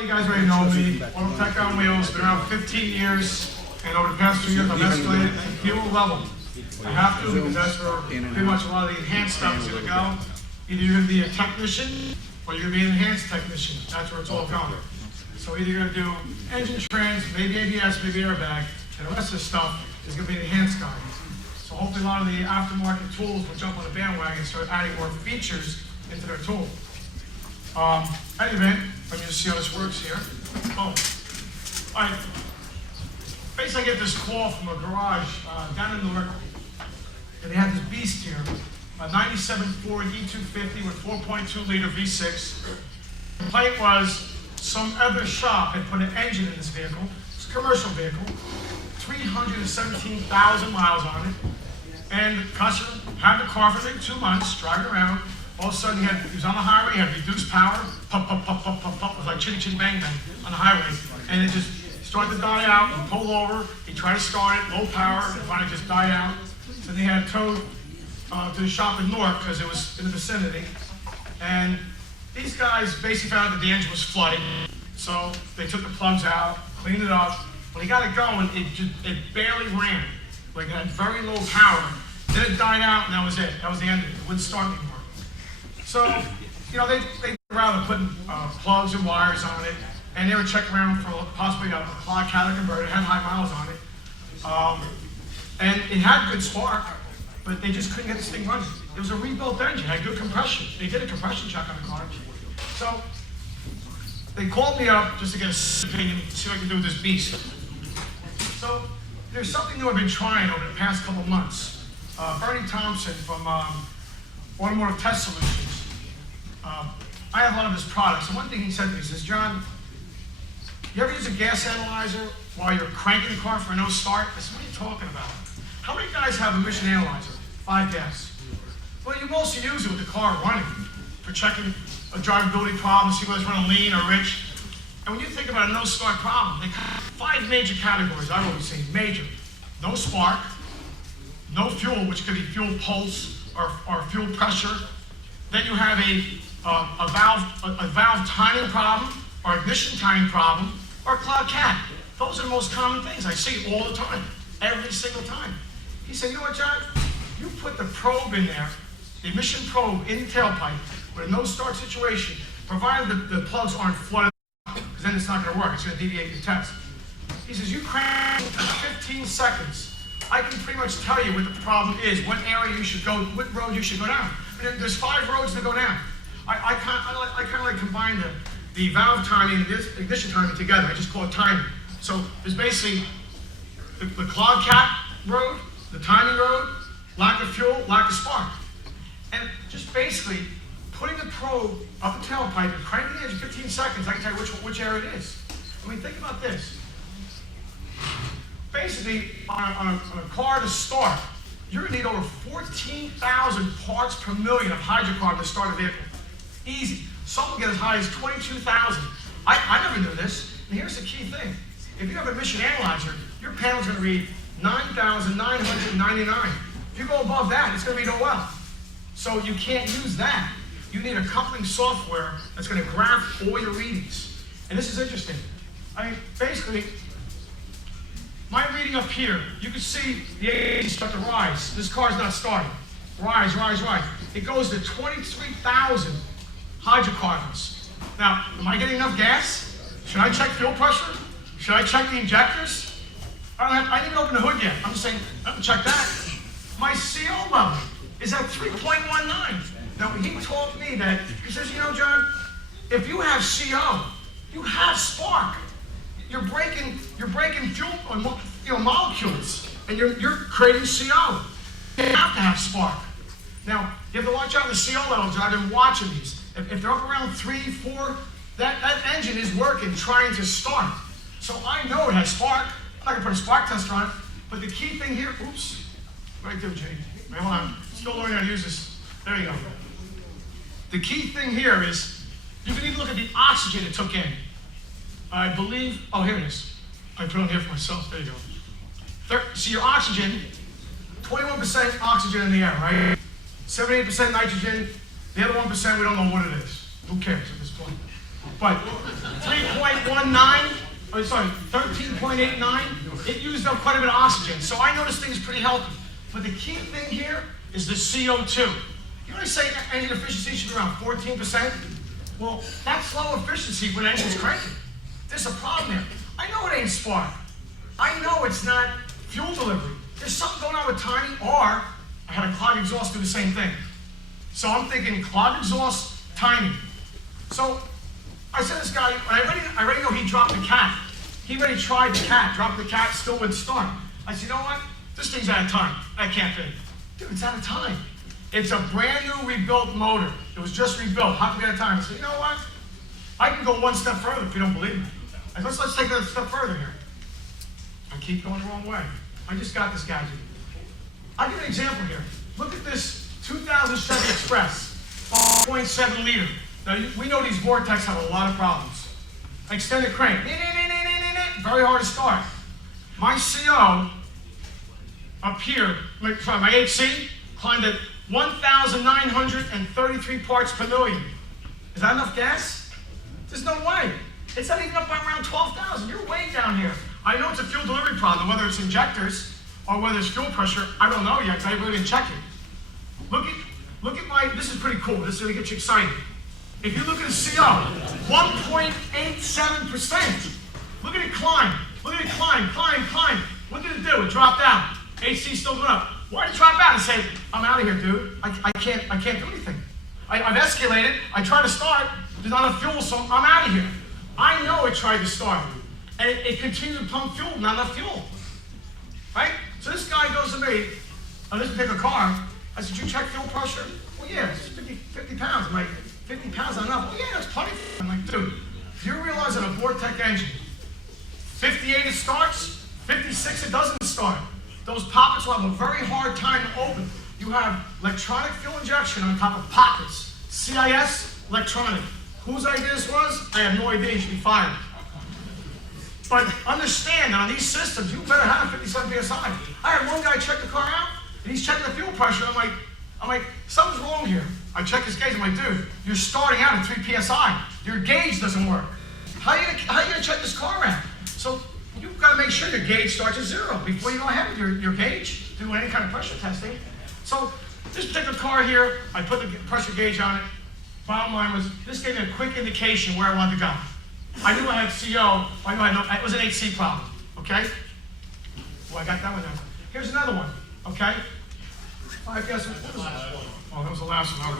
You guys already know me. Auto Tech on Wheels, been around 15 years, and over the past 2 years I've escalated to hero level. I have to, because that's where pretty much a lot of the enhanced stuff is going to go. Either you're going to be a technician, or you're going to be an enhanced technician. That's where it's all going. So either you're going to do engine trans, maybe ABS, maybe airbag, and the rest of the stuff is going to be the enhanced guy. So hopefully a lot of the aftermarket tools will jump on the bandwagon and start adding more features into their tool. Any event, let me just see how this works here. Oh, all right. Basically, I get this call from a garage down in Newark, and they had this beast here, a 97 Ford E250 with 4.2 liter V6. The complaint was some other shop had put an engine in this vehicle. It's a commercial vehicle, 317,000 miles on it, and the customer had the car for maybe 2 months, driving around. All of a sudden, he was on the highway, he had reduced power, pop, pop, pop, pop, pop, pop. It was like chitty, chitty, bang, bang on the highway. And it just started to die out. He pulled over, he tried to start it, low power, and finally just died out. So they had it towed to the shop in Newark because it was in the vicinity. And these guys basically found that the engine was flooding. So they took the plugs out, cleaned it up. When he got it going, it barely ran. Like it had very low power. Then it died out, and that was it. That was the end of it. It wouldn't start anymore. So, you know, they rather putting plugs and wires on it, and they were checking around for possibly a clogged catalytic converter. It had high miles on it. And it had good spark, but they just couldn't get this thing running. It was a rebuilt engine, had good compression. They did a compression check on the car. So, they called me up just to get a opinion, see what I can do with this beast. So, there's something new I've been trying over the past couple months. Bernie Thompson from Automotive Test Solutions. I have one of his products, and one thing he said to me, he says, John, you ever use a gas analyzer while you're cranking the car for a no start? I said, what are you talking about? How many guys have Emission analyzer? 5 gas. Well, you mostly use it with the car running for checking a drivability problem, see whether it's running lean or rich. And when you think about a no start problem, they have 5 major categories I've always seen. Major, no spark, no fuel, which could be fuel pulse or fuel pressure. Then you have a valve timing problem, or ignition timing problem, or cloud cat. Those are the most common things I see all the time, every single time. He said, you know what, John? You put the probe in there, the emission probe in the tailpipe, with a no-start situation, provided the plugs aren't flooded, because then it's not going to work. It's going to deviate the test. He says, you crank in 15 seconds. I can pretty much tell you what the problem is, what area you should go, what road you should go down. There's 5 roads to go down. I kind of like combine the valve timing and the ignition timing together. I just call it timing. So there's basically the clog cat road, the timing road, lack of fuel, lack of spark. And just basically putting the probe up the tailpipe and cranking the engine 15 seconds, I can tell you which area it is. I mean, think about this. Basically, on a car to start, you're going to need over 14,000 parts per million of hydrocarbon to start a vehicle. Easy. Some will get as high as 22,000. I never knew this. And here's the key thing. If you have an emission analyzer, your panel's going to read 9,999. If you go above that, it's going to read OL. So you can't use that. You need a coupling software that's going to graph all your readings. And this is interesting. I mean, basically, my reading up here, you can see the AC start to rise. This car's not starting. Rise, rise, rise. It goes to 23,000 hydrocarbons. Now, am I getting enough gas? Should I check fuel pressure? Should I check the injectors? I didn't even open the hood yet. I'm just saying, I haven't checked that. My CO level is at 3.19. Now, he told me that, he says, you know, John, if you have CO, you have spark. You're breaking fuel, molecules, and you're creating CO. You have to have spark. Now, you have to watch out the CO levels. I've been watching these. If they're up around 3, 4, that engine is working, trying to start. So I know it has spark. I'm not going to put a spark tester on it. But the key thing here, oops, right there, Jay. Hold on. Still learning how to use this. There you go. The key thing here is, you can even look at the oxygen it took in. I believe, oh, here it is. I put it on here for myself. There you go. See your oxygen, 21% oxygen in the air, right? 78% nitrogen. The other 1%, we don't know what it is. Who cares at this point? But 3.9 13.89, oh sorry, 13.89, it used up quite a bit of oxygen. So I know this thing is pretty healthy. But the key thing here is the CO2. You know I say engine efficiency should be around 14%? Well, that's low efficiency when the engine's cranking. There's a problem here. I know it ain't spark. I know it's not fuel delivery. There's something going on with timing, or I had a clogged exhaust do the same thing. So I'm thinking clogged exhaust, timing. So I said to this guy, I already know he dropped the cat. He already tried the cat, dropped the cat, still wouldn't start. I said, you know what? This thing's out of time. That can't be. Dude, it's out of time. It's a brand new rebuilt motor. It was just rebuilt. How can we get out of time? I said, you know what? I can go one step further if you don't believe me. I said, let's take it a step further here. I keep going the wrong way. I just got this gadget. I'll give you an example here. Look at this 2000 Chevy Express, 5.7 liter. Now, we know these Vortex have a lot of problems. Extended crank, very hard to start. My CO up here, sorry, my HC climbed at 1,933 parts per million. Is that enough gas? There's no way. It's not even up by around 12,000. You're way down here. I know it's a fuel delivery problem, whether it's injectors or whether it's fuel pressure. I don't know yet because I really didn't check it. Look at my, this is pretty cool. This is going to get you excited. If you look at the CO, 1.87%. Look at it climb. Look at it climb. What did it do? It dropped out. AC still going up. Why did it drop out? And say, I'm out of here, dude. I can't do anything. I've escalated. I tried to start. There's not enough fuel, so I'm out of here. I know it tried to start. And it continued to pump fuel, not enough fuel. Right? So this guy goes to me, let's pick a car. I said, you check fuel pressure? Well, yeah, it's 50 pounds. I'm like, 50 pounds not enough? Well, yeah, that's plenty. I'm like, dude, do you realize that a Vortex engine, 58 it starts, 56 it doesn't start. Those pockets will have a very hard time to open. You have electronic fuel injection on top of pockets. CIS, electronic. Whose idea this was? I have no idea. You should be fired. But understand that on these systems, you better have 57 PSI. I had one guy check the car out, and he's checking the fuel pressure. I'm like, something's wrong here. I check his gauge. I'm like, dude, you're starting out at 3 PSI. Your gauge doesn't work. How are you gonna check this car out? So you've got to make sure your gauge starts at 0 before you go ahead with your gauge, do any kind of pressure testing. So this particular car here, I put the pressure gauge on it. Bottom line was, this gave me a quick indication where I wanted to go. I knew I had CO, it was an HC problem, okay? Well, I got that one now. Here's another one, okay? I guess, what was that? Oh, that was the last one.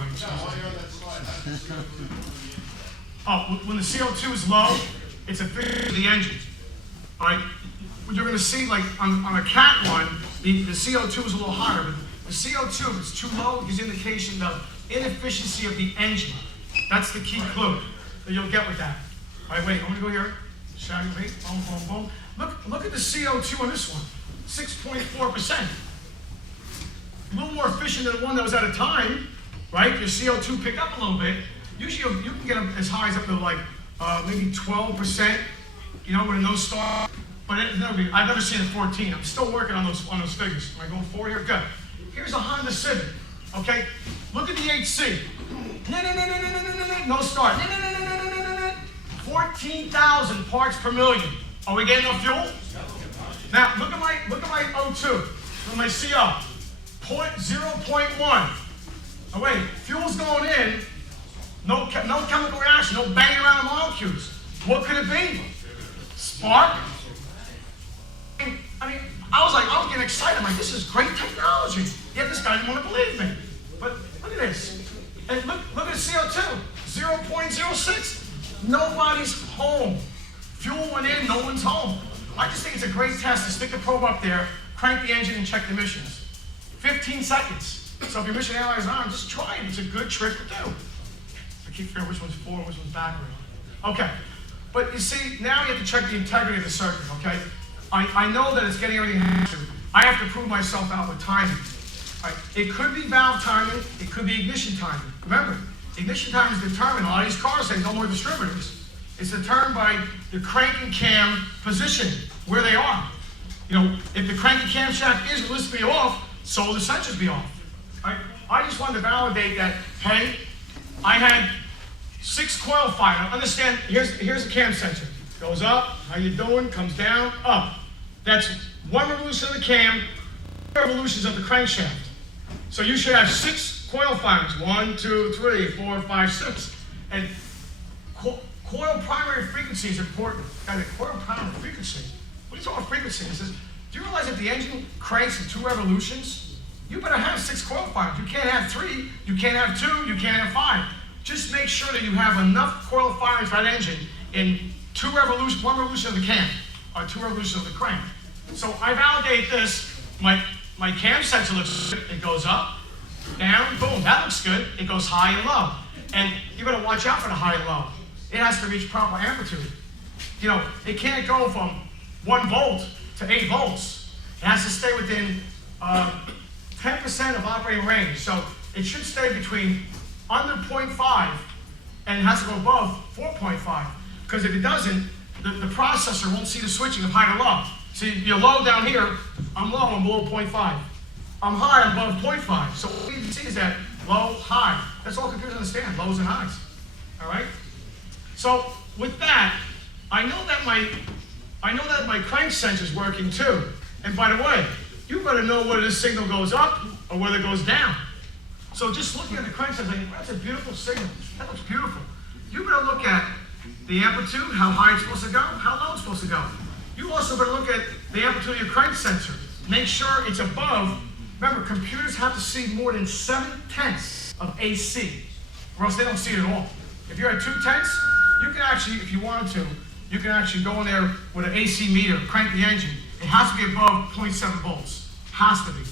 Oh, when the CO2 is low, it's a figure of the engine, all right? What you're gonna see, like on a CAT one, the CO2 is a little higher, but the CO2, if it's too low, it gives indication of inefficiency of the engine. That's the key clue that you'll get with that. All right, wait, I'm gonna go here. Shiny, wait, boom, boom, boom. Look at the CO2 on this one, 6.4%. A little more efficient than the one that was at a time, right? Your CO2 pick up a little bit. Usually you can get them as high as up to like maybe 12%, you know, with a no start. But I've never seen a 14. I'm still working on those figures. Am I going forward here? Good. Here's a Honda Civic, okay? Look at the HC. No start. 14,000 parts per million. Are we getting enough fuel? Now look at my O2. Look at my CO. 0.1. Oh wait, fuel's going in. No chemical reaction. No banging around the molecules. What could it be? Spark? I mean, I was getting excited. I'm like, this is great technology. Yet this guy didn't want to believe me. But look at this. And look at CO2. 0.06. Nobody's home. Fuel went in, no one's home. I just think it's a great test to stick the probe up there, crank the engine, and check the emissions. 15 seconds. So if your emission analyzer is on, just try it. It's a good trick to do. I keep figuring which one's forward, which one's backward. Okay. But you see, now you have to check the integrity of the circuit, okay? I know that it's getting everything it has to. I have to prove myself out with timing. Right? It could be valve timing, it could be ignition timing. Remember, ignition timing is determined. A lot of these cars say no more distributors. It's determined by the crank and cam position, where they are. You know, if the crank and camshaft is realistically off, so will the sensors be off. Right? I just wanted to validate that, hey, I had 6 coil fire. Now understand, here's a cam sensor. Goes up, how you doing? Comes down, up. That's one revolution of the cam, revolutions of the crankshaft. So you should have 6 coil firings. 1, 2, 3, 4, 5, 6. And coil primary frequency is important. Guys, coil primary frequency. What are you talking about frequency? It says, do you realize that the engine cranks in 2 revolutions? You better have 6 coil firings. You can't have 3, you can't have 2, you can't have 5. Just make sure that you have enough coil firings for that engine in 2 revolutions, 1 revolution of the cam, or 2 revolutions of the crank. So I validate this. My cam sensor looks good. It goes up, down, boom, that looks good. It goes high and low. And you better watch out for the high and low. It has to reach proper amplitude. You know, it can't go from 1 volt to 8 volts. It has to stay within 10% of operating range. So it should stay between under 0.5 and it has to go above 4.5. Because if it doesn't, the processor won't see the switching of high to low. See, you're low down here, I'm low, I'm below 0.5. I'm high, I'm above 0.5. So what you see is that low, high. That's all computers understand, lows and highs. All right? So with that, I know that my crank sensor is working too. And by the way, you better know whether this signal goes up or whether it goes down. So just looking at the crank sensor, that's a beautiful signal. That looks beautiful. You better look at the amplitude, how high it's supposed to go, how low it's supposed to go. You also better look at the amplitude of your crank sensor. Make sure it's above. Remember, computers have to see more than 7/10 of AC, or else they don't see it at all. If you're at 2/10, you can actually, if you wanted to, you can actually go in there with an AC meter, crank the engine. It has to be above 0.7 volts. Has to be.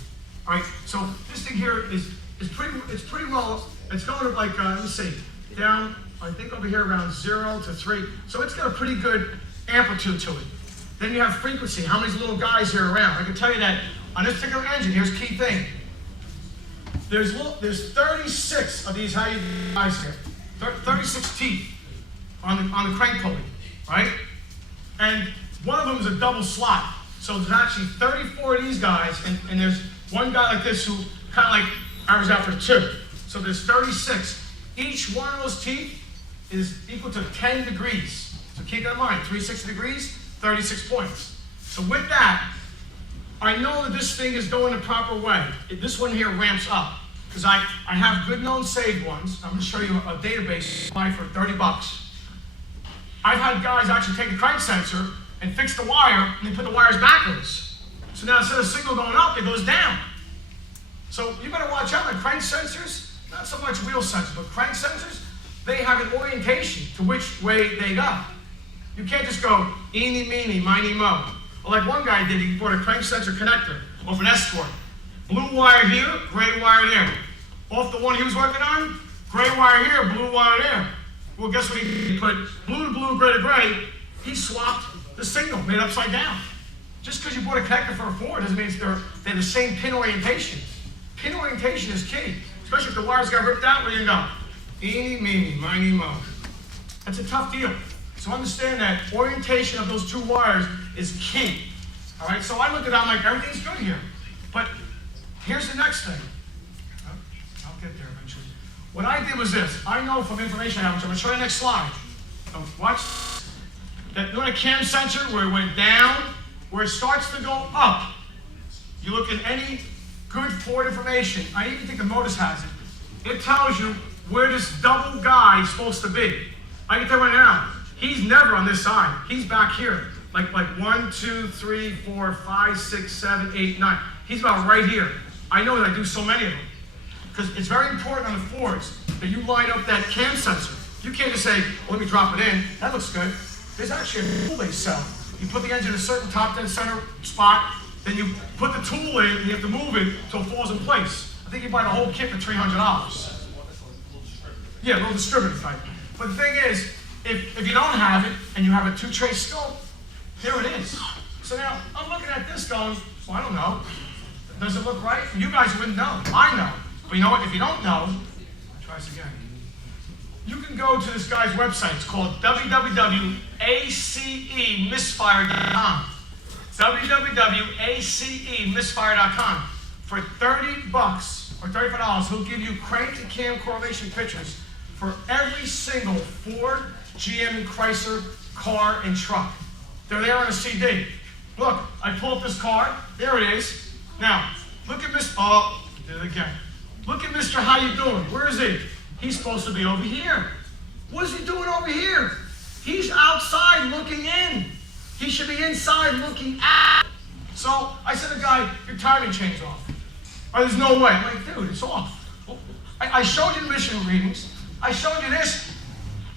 All right. So this thing here is pretty low. It's going up like let me see, down. I think over here around 0 to 3. So it's got a pretty good amplitude to it. Then you have frequency. How many little guys here around? I can tell you that on this particular engine, here's a key thing. There's 36 of these guys here. 36 teeth on the crank pulley, right? And one of them is a double slot. So there's actually 34 of these guys, and there's one guy like this who kind of like averages out for 2. So there's 36. Each one of those teeth is equal to 10 degrees. So keep that in mind, 360 degrees, 36 points. So with that, I know that this thing is going the proper way. This one here ramps up, because I have good known saved ones. I'm going to show you a database buy for 30 bucks. I've had guys actually take the crank sensor and fix the wire, and they put the wires backwards. So now instead of signal going up, it goes down. So you better watch out on crank sensors, not so much wheel sensors, but crank sensors, they have an orientation to which way they go. You can't just go eeny, meeny, miny, mo. Or like one guy did, he bought a crank sensor connector off an Escort. Blue wire here, gray wire there. Off the one he was working on, gray wire here, blue wire there. Well, guess what he did? He put blue to blue, gray to gray. He swapped the signal, made it upside down. Just because you bought a connector for a Ford doesn't mean they're the same pin orientation. Pin orientation is key, especially if the wires got ripped out. Where you go? Eeny, meeny, miny, mo. That's a tough deal. So understand that orientation of those 2 wires is key. All right, so I looked at it, I'm like, everything's good here. But here's the next thing. I'll get there eventually. What I did was this. I know from information I have, which I'm going to show you the next slide. So watch that. Doing a cam sensor where it went down, where it starts to go up. You look at any good Ford information. I even think the Motors has it. It tells you where this double guy is supposed to be. I can tell you right now, he's never on this side. He's back here. Like 1, 2, 3, 4, 5, 6, 7, 8, 9. He's about right here. I know that I do so many of them. Because it's very important on the Fords that you line up that cam sensor. You can't just say, well, let me drop it in. That looks good. There's actually a tool they sell. You put the engine in a certain top dead center spot, then you put the tool in, and you have to move it until it falls in place. I think you buy the whole kit for $300. Yeah, a little distributor type. But the thing is, if you don't have it, and you have a 2-trace scope, here it is. So now, I'm looking at this going, well, I don't know. Does it look right? You guys wouldn't know. I know. But you know what? If you don't know, try this again. You can go to this guy's website. It's called www.acemisfire.com. www.acemisfire.com. For 30 bucks or $35, he'll give you crank to cam correlation pictures for every single Ford, GM, and Chrysler car, and truck. They're there on a CD. Look, I pull up this car. There it is. Now, look at Mr. Oh, did it again. Look at Mr. How you doing? Where is he? He's supposed to be over here. What is he doing over here? He's outside looking in. He should be inside looking out. So I said to the guy, your timing chain's off. Oh, there's no way. I'm like, dude, it's off. I showed you the mission readings. I showed you this.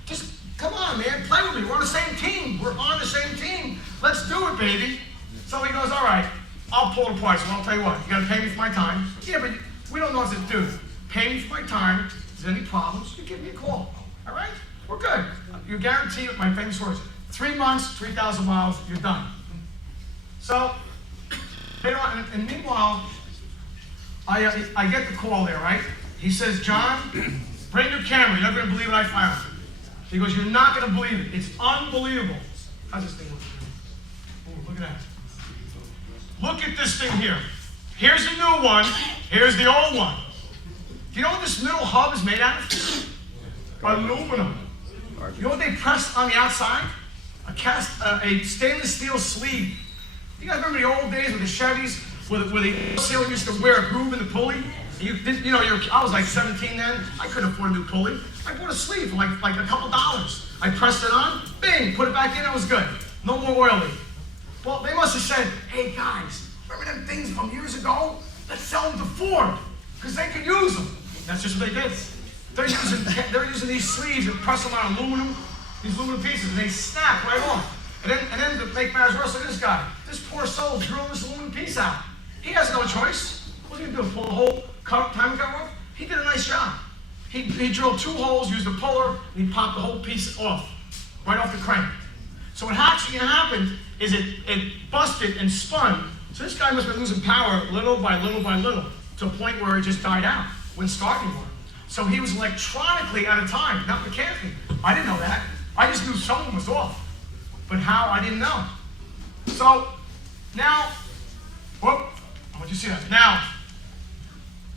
Just come on, man, play with me. We're on the same team. We're on the same team. Let's do it, baby. So he goes, all right, I'll pull the price. Well, I'll tell you what, you got to pay me for my time. Yeah, but we don't know what to do. Pay me for my time. If there's any problems, you give me a call. All right? We're good. You guarantee it, my famous words, 3 months, 3,000 miles, you're done. So, and meanwhile, I get the call there, right? He says, John, bring your camera. You're not going to believe what I found. He goes, you're not going to believe it. It's unbelievable. How's this thing look? Oh, look at that. Look at this thing here. Here's the new one. Here's the old one. Do you know what this middle hub is made out of? Aluminum. You know what they pressed on the outside? A stainless steel sleeve. You guys remember the old days with the Chevys, where the sailor used to wear a groove in the pulley? I was like 17 then. I couldn't afford a new pulley. I bought a sleeve for like a couple dollars. I pressed it on, bing, put it back in, it was good. No more oil leak. Well, they must have said, hey guys, remember them things from years ago? Let's sell them to Ford, because they can use them. That's just what they did. They're using these sleeves and press them on aluminum, these aluminum pieces, and they snap right off. And then to make matters worse, look at this guy. This poor soul drilling this aluminum piece out. He has no choice. What's he gonna do? Pull the whole timing cover off? He did a nice job. He drilled 2 holes, used a puller, and he popped the whole piece off, right off the crank. So what actually happened is it busted and spun. So this guy must have been losing power little by little by little, to a point where it just died out, wouldn't start anymore. So he was electronically out of time, not mechanically. I didn't know that. I just knew something was off. But how, I didn't know. So now, whoop, I want you to see that. Now,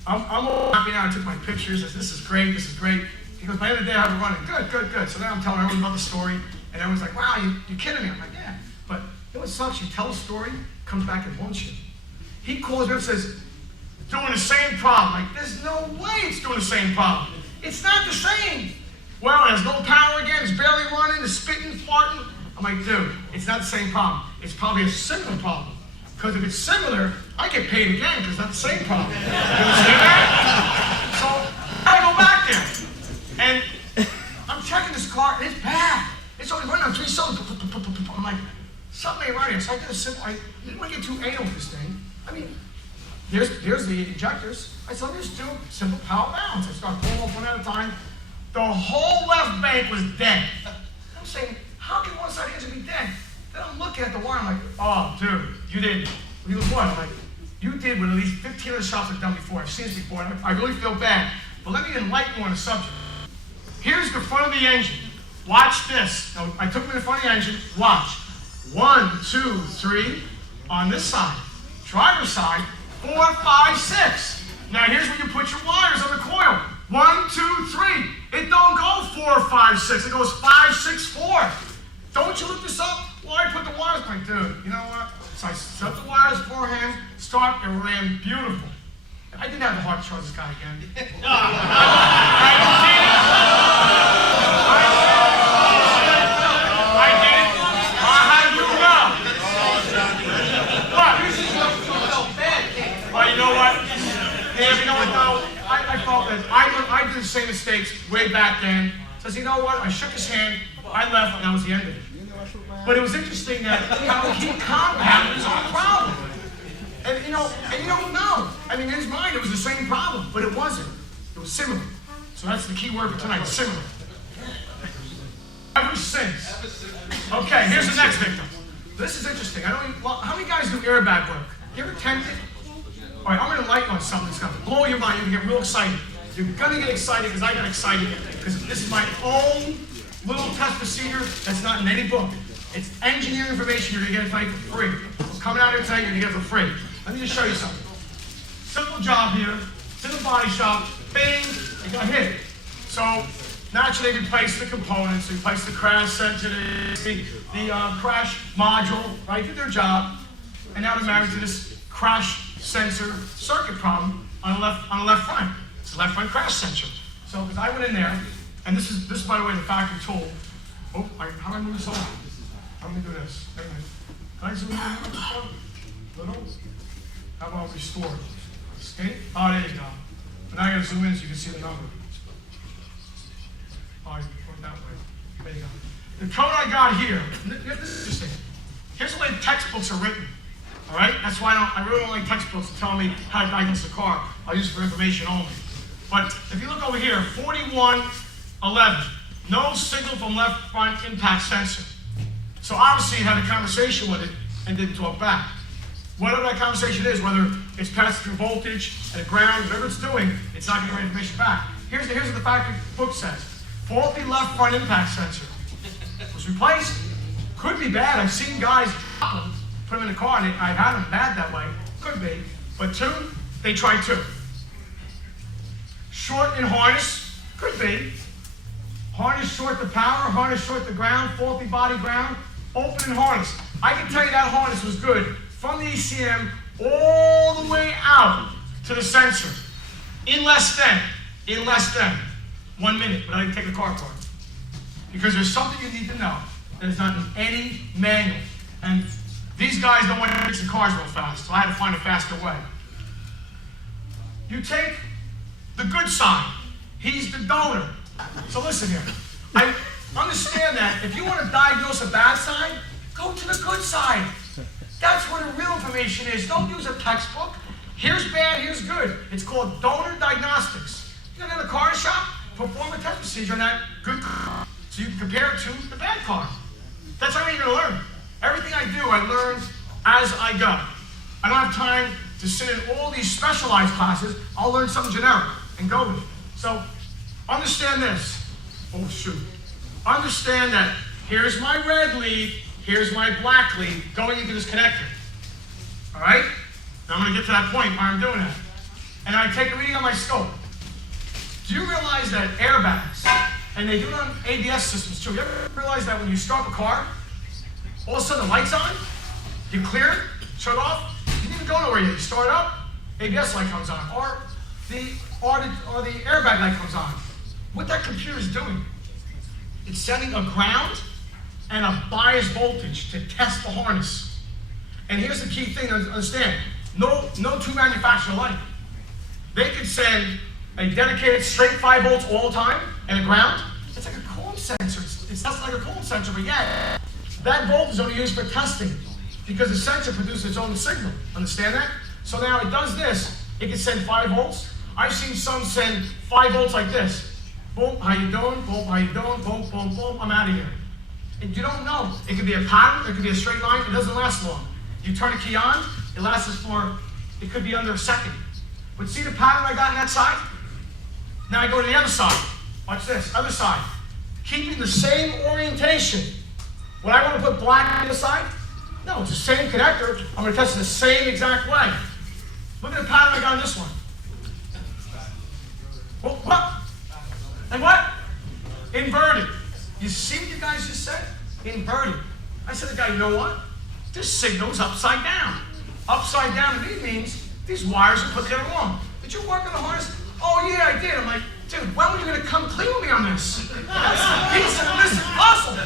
I'm all happy now. I took my pictures. I said, this is great, this is great. He goes, by the end of the day, how's it running? Good, good, good. So now I'm telling everyone about the story, and everyone's like, wow, you're kidding me. I'm like, yeah. But you know what sucks? You tell a story, comes back and haunts you. He calls me up and says, doing the same problem. Like, there's no way it's doing the same problem. It's not the same. Well, it has no power again, it's barely running, it's spitting, farting. I'm like, dude, it's not the same problem. It's probably a similar problem. Because if it's similar, I get paid again because it's not the same problem. You understand that? So I go back there. And I'm checking this car, and it's bad. It's only running on 3 cylinders. I'm like, something ain't right here. So I did a simple, I didn't want to get too anal with this thing. I mean, here's the injectors. I said, let me just do simple power balance. I start pulling off one at a time. The whole left bank was dead. I'm saying, how can one side engine be dead? Then I'm looking at the wire, I'm like, oh, dude, you did. He goes, what? I'm like, you did what at least 15 other shops have done before. I've seen this before, and I really feel bad. But let me enlighten you on the subject. Here's the front of the engine. Watch this. Now, I took me to the front of the engine. Watch. 1, 2, 3 on this side. Driver's side, 4, 5, 6. Now here's where you put your wires on the coil. 1, 2, 3. It don't go 4, 5, 6. It goes 5, 6, 4. Don't you look this up? Well, I put the wires. I'm like, dude, you know what? So I set the wires for him, start, and ran beautiful. I didn't have the heart to charge this guy again. I did. How do you know? What? Well, you know what? Yeah, you know what though? I felt that I did the same mistakes way back then. So you know what? I shook his hand, I left, and that was the end of it. But it was interesting that how he compounded his own problem. And you don't know. I mean, in his mind, it was the same problem, but it wasn't. It was similar. So that's the key word for tonight, similar. Ever since. Okay, here's the next victim. This is interesting. How many guys do airbag work? You ever tempted? All right, I'm going to enlighten on something that's going to blow your mind. You're going to get real excited. You're going to get excited because I got excited because this is my own little test procedure that's not in any book. It's engineering information you're going to get tonight for free. I'm coming out here tonight, you're going to get it for free. Let me just show you something. Simple job here. It's in the body shop. Bing, it got hit. So naturally they replaced the components, replaced the crash sensor, the crash module, right? Did their job, and now they're married to this crash sensor circuit problem on the left front. It's a left front crash sensor. So, because I went in there, and this is by the way the factory tool. Oh, how do I move this over? I'm gonna do this. Wait a minute. Can I zoom in a little? How about restore? Okay. Oh, there you go. But now I gotta zoom in so you can see the number. Oh, you can put it that way. There you go. The code I got here. This is interesting. Here's the way textbooks are written. All right. That's why I really don't like textbooks to tell me how to diagnose a car. I'll use it for information only. But if you look over here, 4111, no signal from left front impact sensor. So obviously it had a conversation with it and didn't talk back. Whatever that conversation is, whether it's passing through voltage and ground, whatever it's doing, it's not going to get information back. Here's what the factory book says. Faulty left front impact sensor was replaced. Could be bad. I've seen guys put them in the car and I've had them bad that way. Could be. But two, they tried two. Short in harness, could be. Harness short the power, harness short the ground, faulty body ground, open in harness. I can tell you that harness was good from the ECM all the way out to the sensor in less than 1 minute, but I didn't take the car apart. Because there's something you need to know that is not in any manual. And these guys don't want to fix the cars real fast, so I had to find a faster way. You take the good side. He's the donor. So listen here. I understand that if you want to diagnose a bad side, go to the good side. That's where the real information is. Don't use a textbook. Here's bad, here's good. It's called donor diagnostics. You go to the car shop, perform a test procedure on that good car, so you can compare it to the bad car. That's how you're going to learn. Everything I do, I learn as I go. I don't have time to sit in all these specialized classes. I'll learn something generic and go with it. So understand this. Oh, shoot. Understand that here's my red lead, here's my black lead going into this connector. All right? Now I'm going to get to that point where I'm doing that. And I take a reading on my scope. Do you realize that airbags, and they do it on ABS systems too, you ever realize that when you start the car, all of a sudden the light's on, you clear it, shut off, you didn't even go nowhere yet. You start it up, ABS light comes on, or the airbag light comes on. What that computer is doing, it's sending a ground and a bias voltage to test the harness. And here's the key thing to understand. No two manufacturers are alike. They could send a dedicated straight 5 volts all the time and a ground. It's like a coolant sensor. It's not like a coolant sensor, but yeah, that voltage is only used for testing because the sensor produces its own signal. Understand that? So now it does this. It can send 5 volts. I've seen some send 5 volts like this. Boom, how you doing? Boom, how you doing? Boom, boom, boom, I'm out of here. And you don't know. It could be a pattern, it could be a straight line, it doesn't last long. You turn a key on, it lasts for, it could be under a second. But see the pattern I got on that side? Now I go to the other side. Watch this, other side. Keeping the same orientation. Would I want to put black on the side? No, it's the same connector. I'm going to test it the same exact way. Look at the pattern I got on this one. Well, what? And what? Inverted. You see what you guys just said? Inverted. I said to the guy, you know what? This signal's upside down. Upside down to me means these wires are put together wrong. Did you work on the harness? Oh yeah, I did. I'm like, dude, when were you going to come clean with me on this? He said, well, this is impossible.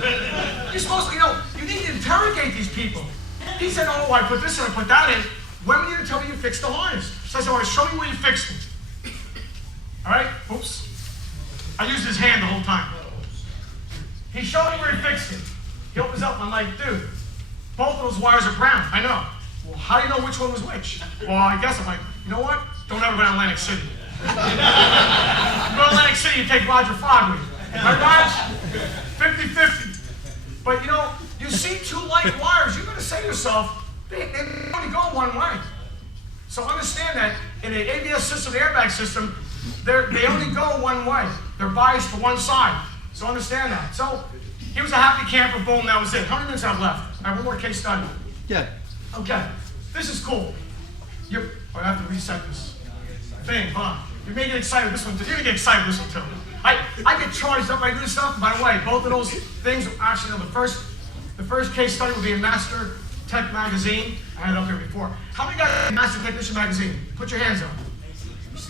You're supposed to, you need to interrogate these people. He said, oh, I put this in, I put that in. When were you going to tell me you fixed the harness? So I said, I want to show you where you fixed it. All right? Oops. I used his hand the whole time. He showed me where he fixed it. He opens up, and I'm like, dude, both of those wires are ground. I know. Well, how do you know which one was which? Well, I guess I'm like, you know what? Don't ever go to Atlantic City. You go to Atlantic City, you take Roger Fogg with you. Right, guys? 50-50. But you see two light wires, you're going to say to yourself, they only go one way. So understand that in the ABS system, the airbag system, they only go one way. They're biased to one side. So understand that. So he was a happy camper, boom, that was it. How many minutes I have left? I have one more case study. Yeah. Okay. This is cool. I have to reset this thing, huh? You may get excited with this one too. You're gonna get excited with this one too. I get charged up when I do this stuff. By the way, both of those things, actually, no, the first case study will be in Master Tech Magazine. I had it up here before. How many guys have Master Technician Magazine? Put your hands up.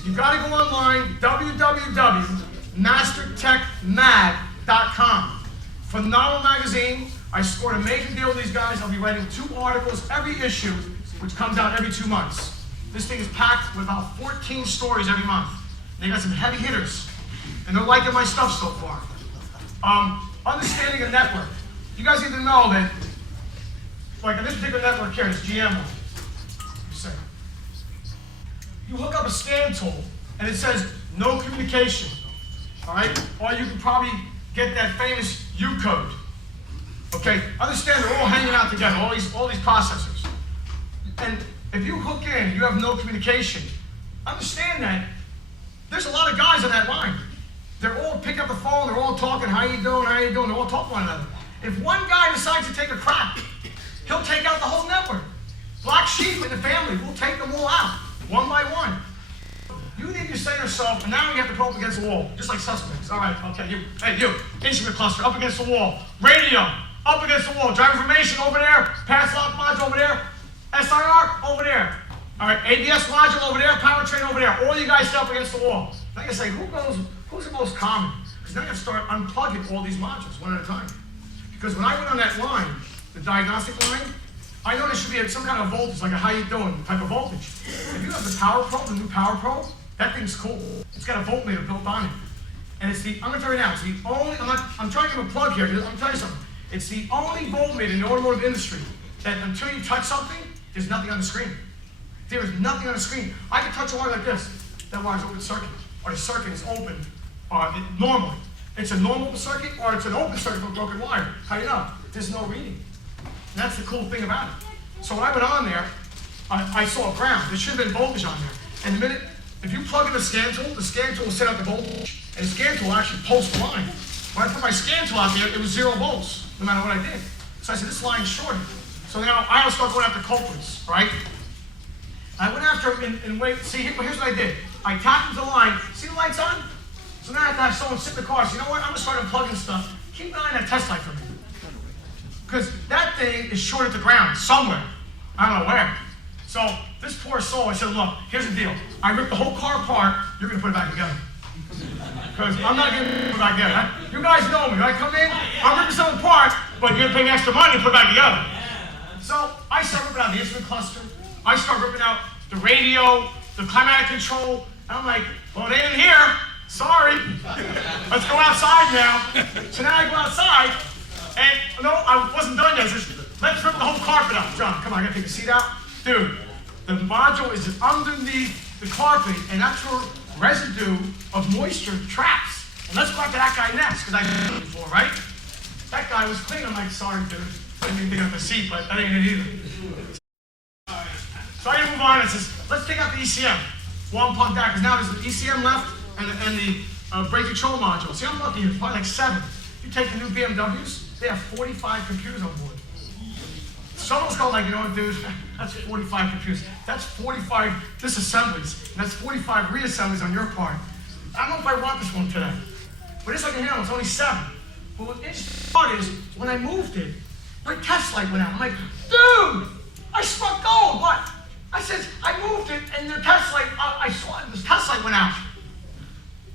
You gotta go online, www.mastertechmag.com. Phenomenal magazine. I scored a major deal with these guys. I'll be writing 2 articles every issue, which comes out every 2 months. This thing is packed with about 14 stories every month. They got some heavy hitters, and they're liking my stuff so far. Understanding a network. You guys need to know that, like in this particular network here, it's GM one. You hook up a scan tool, and it says no communication. All right? Or you can probably get that famous U code. Okay? Understand they're all hanging out together, all these processors. And if you hook in, you have no communication. Understand that there's a lot of guys on that line. They're all picking up the phone, they're all talking, how you doing, they're all talking to one another. If one guy decides to take a crap, he'll take out the whole network. Black sheep in the family, we'll take them all out, one by one. You need to say to yourself, and now you have to go up against the wall, just like suspects. All right, okay, you, instrument cluster, up against the wall. Radio, up against the wall. Driver information over there, pass lock module over there, SIR over there. All right, ABS module over there, powertrain over there. All you guys stay up against the wall. Now you say, who's the most common? Because now you have to start unplugging all these modules one at a time. Because when I went on that line, the diagnostic line, I know there should be some kind of voltage, like a how you doing type of voltage. If you have the Power Pro, the new Power Pro, that thing's cool. It's got a voltmeter built on it. And it's I'm gonna tell you now, it's the only, I'm trying to give a plug here, because I'm telling you something. It's the only voltmeter in the automotive industry that until you touch something, there's nothing on the screen. There is nothing on the screen. I can touch a wire like this. That wire's open circuit. Or the circuit is open normally. It's a normal circuit or it's an open circuit with a broken wire. How do you know? There's no reading. And that's the cool thing about it. So when I went on there, I saw ground. There should have been voltage on there. And the minute, if you plug in the scan tool will set out the voltage. And the scan tool will actually post the line. When I put my scan tool out there, it was 0 volts, no matter what I did. So I said, this line's shorted. So now I had to start going after culprits, right? I went after him and wait, see, here's what I did. I tapped into the line, see the lights on? So now I have to have someone sit in the car. So you know what, I'm gonna start unplugging stuff. Keep an eye on that test light for me. Because that thing is short at the ground, somewhere. I don't know where. So this poor soul, I said, look, here's the deal. I ripped the whole car apart, you're gonna put it back together. Because I'm not gonna put it back together. You guys know me, I come in, I'm ripping something apart, but you're gonna pay me extra money to put it back together. So I start ripping out the instrument cluster, I start ripping out the radio, the climatic control, and I'm like, well, it ain't in here, sorry. Let's go outside now. So now I go outside, and no, I wasn't done yet. Let's rip the whole carpet out. John, come on, I gotta take the seat out. Dude, the module is underneath the carpet, and that's where residue of moisture traps. And let's go after that guy next, because I've done it before, right? That guy was clean. I'm like, sorry, dude. I didn't even think of the seat, but that ain't it either. So I move on and says, let's take out the ECM. Well, unplug that, because now there's the ECM left and the brake control module. See, I'm lucky, it's probably like 7. You take the new BMWs, they have 45 computers on board. Someone's called like, you know what, dude, that's 45 computers. That's 45 disassemblies, and that's 45 reassemblies on your part. I don't know if I want this one today, but it's like a handle, it's only 7. But what interesting part is, when I moved it, my test light went out. I'm like, dude, I struck gold, what? I said, I moved it, and the test light, I saw it, the test light went out.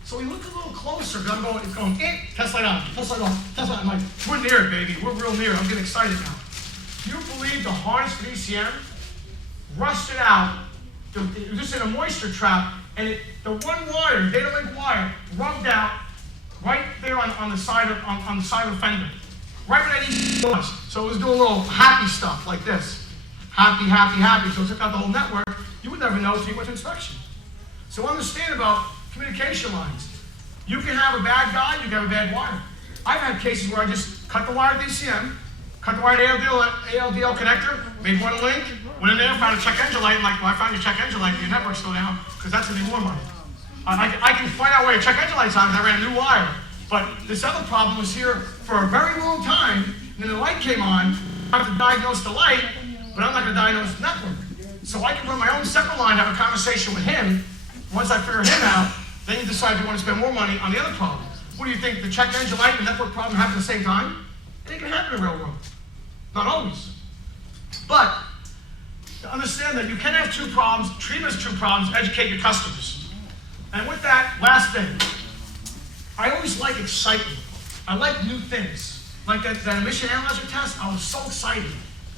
So we looked a little closer, because it's going, test light on, test light on, test light on. I'm like, we're near it, baby, we're real near it, I'm getting excited now. Do you believe the harness for the ECM rusted out, it was just in a moisture trap, and the one wire, data link wire, rubbed out right there on the side of the fender. Right where that ECM was. So it was doing a little happy stuff like this. Happy, happy, happy. So it took out the whole network. You would never know until you went to inspection. So understand about communication lines. You can have a bad guy, you can have a bad wire. I've had cases where I just cut the wire at the ECM, cut the wire to ALDL connector, made one link, went in there, found a check engine light, and like, well, I found your check engine light, your network's still down, because that's gonna be more money. I can find out where your check engine light's on, because I ran a new wire. But this other problem was here for a very long time, and then the light came on, I have to diagnose the light, but I'm not gonna diagnose the network. So I can run my own separate line, have a conversation with him, Once I figure him out, then you decide you want to spend more money on the other problem. What do you think, the check engine light and the network problem happen at the same time? It ain't gonna happen in the real world. Not always. But, to understand that you can have two problems, treat them as two problems, educate your customers. And with that, last thing, I always like excitement. I like new things. Like that emission analyzer test, I was so excited.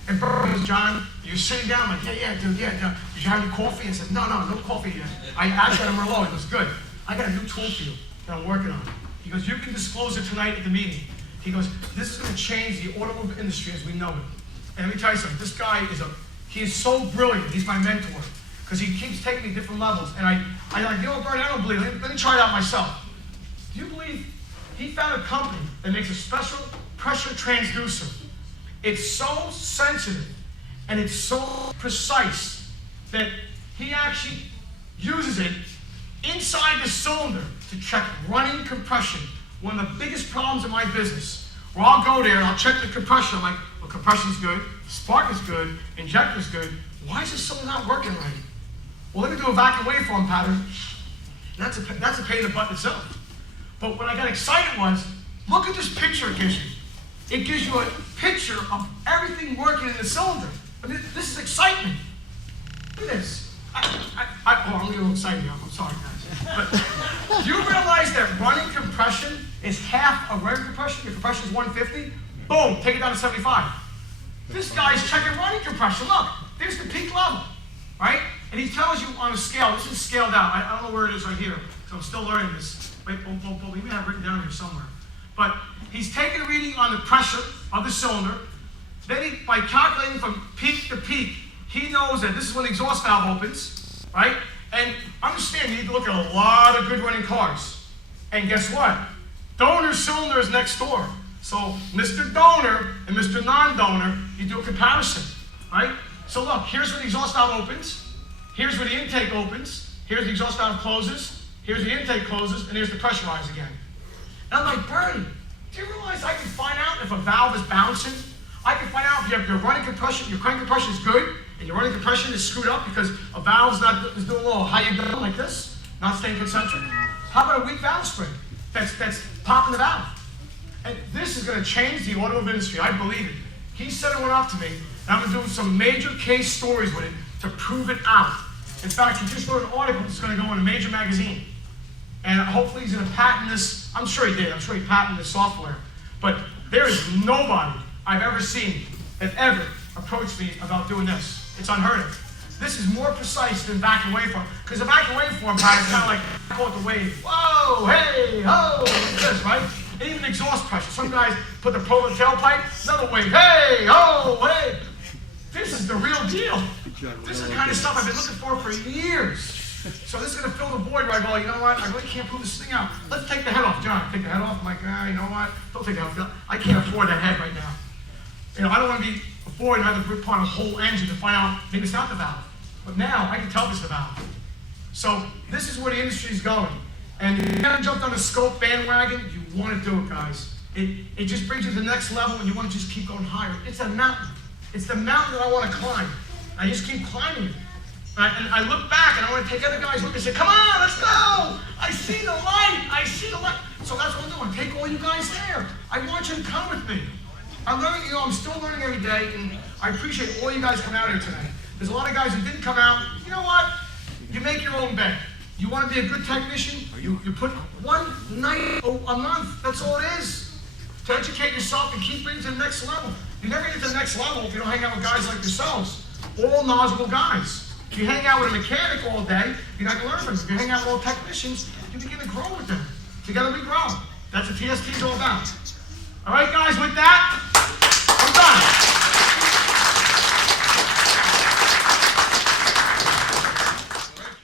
And John, you're sitting down, I'm like, yeah, dude, yeah. Did you have any coffee? I said, no coffee yet. I asked him Merlot, he goes, good. I got a new tool for you that I'm working on. He goes, you can disclose it tonight at the meeting. He goes, this is going to change the automobile industry as we know it. And let me tell you something, this guy he is so brilliant. He's my mentor. Because he keeps taking me different levels. And I like, you know, Bernie, I don't believe it. Let me try it out myself. Do you believe he found a company that makes a special pressure transducer? It's so sensitive and it's so precise that he actually uses it inside the cylinder to check running compression. One of the biggest problems in my business, where I'll go there and I'll check the compression. I'm like, well, compression's good, spark is good, injector's good. Why is this cylinder not working right? Well, let me do a vacuum waveform pattern. That's a pain in the butt itself. But what I got excited was, look at this picture it gives you. It gives you a picture of everything working in the cylinder. I mean, this is excitement. Look at this. I'm getting a little excited now. I'm sorry, guys. But do you realize that running compression is half of running compression? Your compression is 150. Boom, take it down to 75. This guy's checking running compression. Look, there's the peak level, right? And he tells you on a scale. This is scaled out. I don't know where it is right here, so I'm still learning this. Wait, we may have it written down here somewhere. But he's taking a reading on the pressure of the cylinder. Then by calculating from peak to peak, he knows that this is when the exhaust valve opens, right? And understand, you need to look at a lot of good running cars. And guess what? Donor cylinder is next door. So Mr. Donor and Mr. Non-donor, you do a comparison, right? So look, here's where the exhaust valve opens. Here's where the intake opens. Here's the exhaust valve closes. Here's the intake closes. And here's the pressure rise again. And I'm like, Bernie, do you realize I can find out if a valve is bouncing? I can find out if your running compression, your crank compression is good, and your running compression is screwed up because a valve's is doing a little how you doing like this, not staying concentric. How about a weak valve spring that's popping the valve? And this is going to change the automobile industry. I believe it. He set it up to me, and I'm going to do some major case stories with it to prove it out. In fact, he just wrote an article that's going to go in a major magazine. And hopefully he's going to patent this. I'm sure he did. I'm sure he patented this software. But there is nobody I've ever seen that ever approached me about doing this. It's unheard of. This is more precise than vacuum waveform. Because a vacuum waveform pattern is kind of like, I call it the wave. Whoa, hey, ho, like this, right? And even exhaust pressure. Some guys put the probe in the tailpipe, another wave, hey, ho, hey. This is the real deal. This is the kind of stuff I've been looking for years. So this is going to fill the void where I go, you know what, I really can't pull this thing out. Let's take the head off. John, take the head off. I'm like, you know what, don't take the head off. I can't afford that head right now. You know, I don't want to be afford and have to rip on a whole engine to find out maybe it's not the valve. But now I can tell it's the valve. So this is where the industry is going. And if you haven't jumped on the scope bandwagon, you want to do it, guys. It just brings you to the next level and you want to just keep going higher. It's a mountain. It's the mountain that I want to climb. I just keep climbing it. And I look back and I want to take other guys look and say, come on, let's go. I see the light. I see the light. So that's what I'm doing. Take all you guys there. I want you to come with me. I'm learning, I'm still learning every day, and I appreciate all you guys coming out here tonight. There's a lot of guys who didn't come out. You know what? You make your own bed. You want to be a good technician? You put one night a month. That's all it is. To educate yourself and keep bringing to the next level. You never get to the next level if you don't hang out with guys like yourselves. All knowledgeable guys. If you hang out with a mechanic all day, you're not going to learn from them. If you hang out with all technicians, you begin to grow with them. Together we grow. That's what TST is all about. All right, guys, with that,